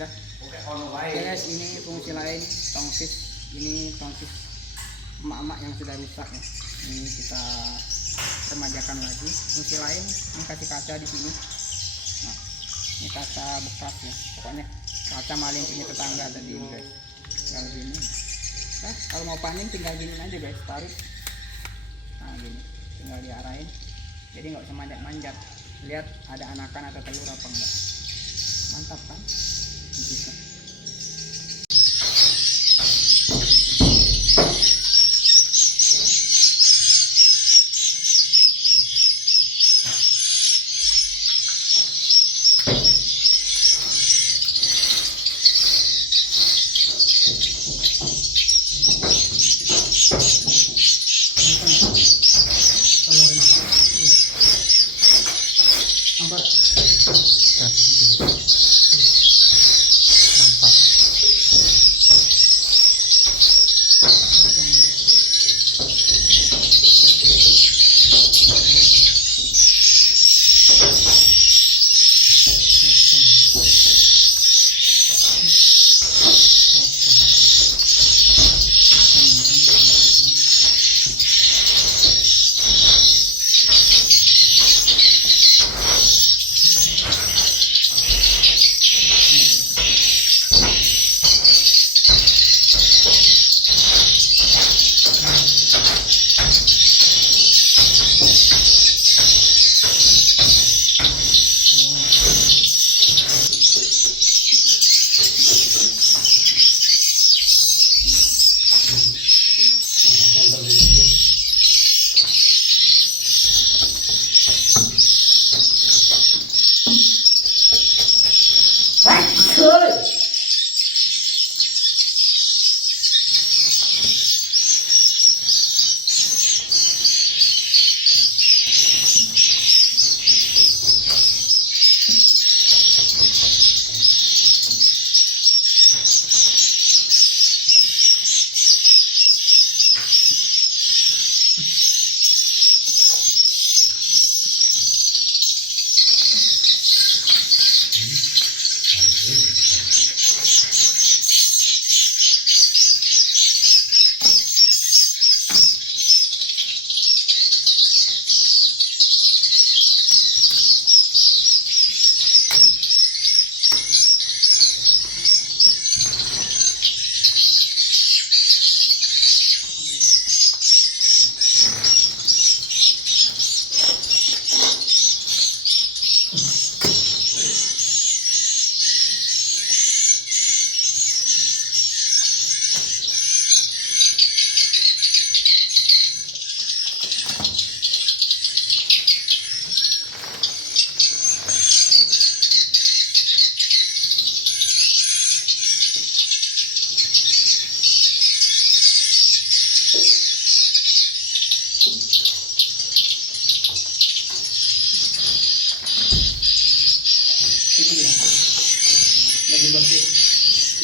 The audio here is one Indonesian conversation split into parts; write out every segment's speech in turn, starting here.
Udah. Guys, ini fungsi lain tongsis. Ini tongsis emak-emak yang sudah rusak ya. Ini kita remajakan lagi. Fungsi lain, ini kasih kaca di sini. Nah, ini kaca bekas ya. Pokoknya kaca maling punya tetangga tadi ini guys. Tinggal gini. Nah, kalau mau panen tinggal gini aja guys, tarik. Nah gini, tinggal diarahin. Jadi nggak usah manjat-manjat. Lihat ada anakan atau telur apa enggak. Mantap kan? Bisa.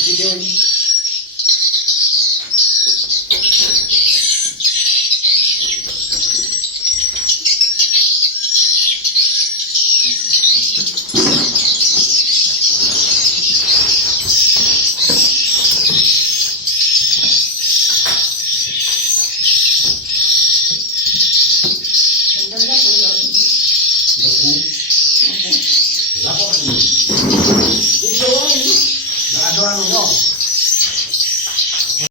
Video ini lapor ini. Jadi doang ini. Enggak ada anu.